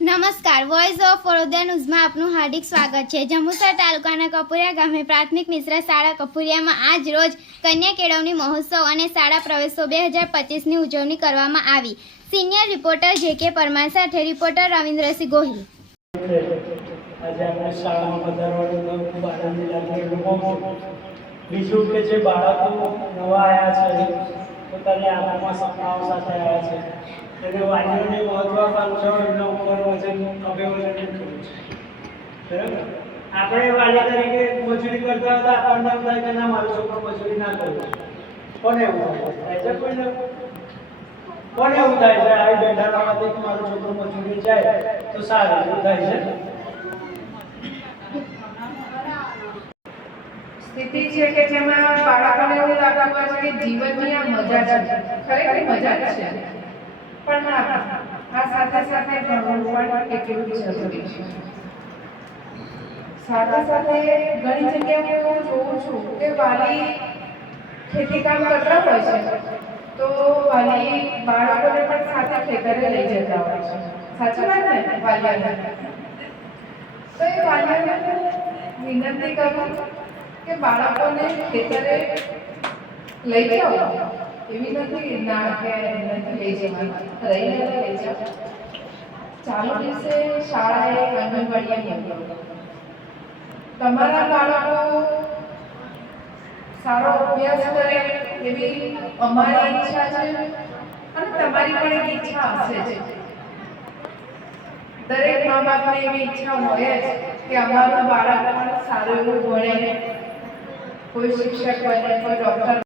નમસ્કાર. Voice of Vadodara ન્યૂઝમાં આપનું હાર્દિક સ્વાગત છે. જંબુસર તાલુકાના કપુરિયા ગામે પ્રાથમિક મિશ્ર શાળા કપુરિયામાં આજ રોજ કન્યા કેળવણી મહોત્સવ અને શાળા પ્રવેશો બે હજાર પચીસની ઉજવણી કરવામાં આવી. સિનિયર રિપોર્ટર જે કે પરમાર સાથે રિપોર્ટર રવિન્દ્રસિંહ ગોહિલ. બીજું કે જે બાળકો નવા આવ્યા છે, પોતાની આંખોમાં સપનાઓ સાથે આવ્યા છે અને વાલીઓને મહત્વાકાંક્ષાઓ એમના ઉપર વજન અભિવજન કર્યું છે. બરાબર? આપણે વાલી તરીકે મજૂરી કરતા હતા આપણને એમ થાય કે ના, મારો છોકરો મજૂરી ના કરે કોને એવું થાય છે. કોઈને કોને એવું થાય છે, આવી બેઠાડામાંથી કે મારો છોકરો મજૂરી જાય, તો સારું, એવું થાય છે. સ્થિતિ છે કે જેમાં બાળકોને એવું લાગવા છે કે જીવનની આ મજા છે. ખરેખર મજા જ છે. પણ આ સાથે સાથે ભણવું પણ એટલું જ જરૂરી છે? સાથે સાથે ઘણી જગ્યાએ હું જોઉં છું કે વાલી ખેતી કામ કરતા હોય છે, તો વાલી બાળકોને પણ સાથે ખેતરે લઈ જતા હોય છે. સાચું વાત ને? વાલીઓને? તો એ વાલીઓને હું વિનંતી કરું કે બાળકોને ખેતરે લઈ જાઓ. એવી નથી ના કે નથી લઈ જવાની રહીને ચાલુ દિવસે તમારા બાળકો સારો અભ્યાસ કરે એવી અમારી ઈચ્છા છે અને તમારી પણ એક ઈચ્છા હશે જ. દરેક મા બાપને એવી ઈચ્છા હોય જ કે અમારું બાળક પણ સારું એવું ભણે. કોઈ શિક્ષક બને, કોઈ ડૉક્ટર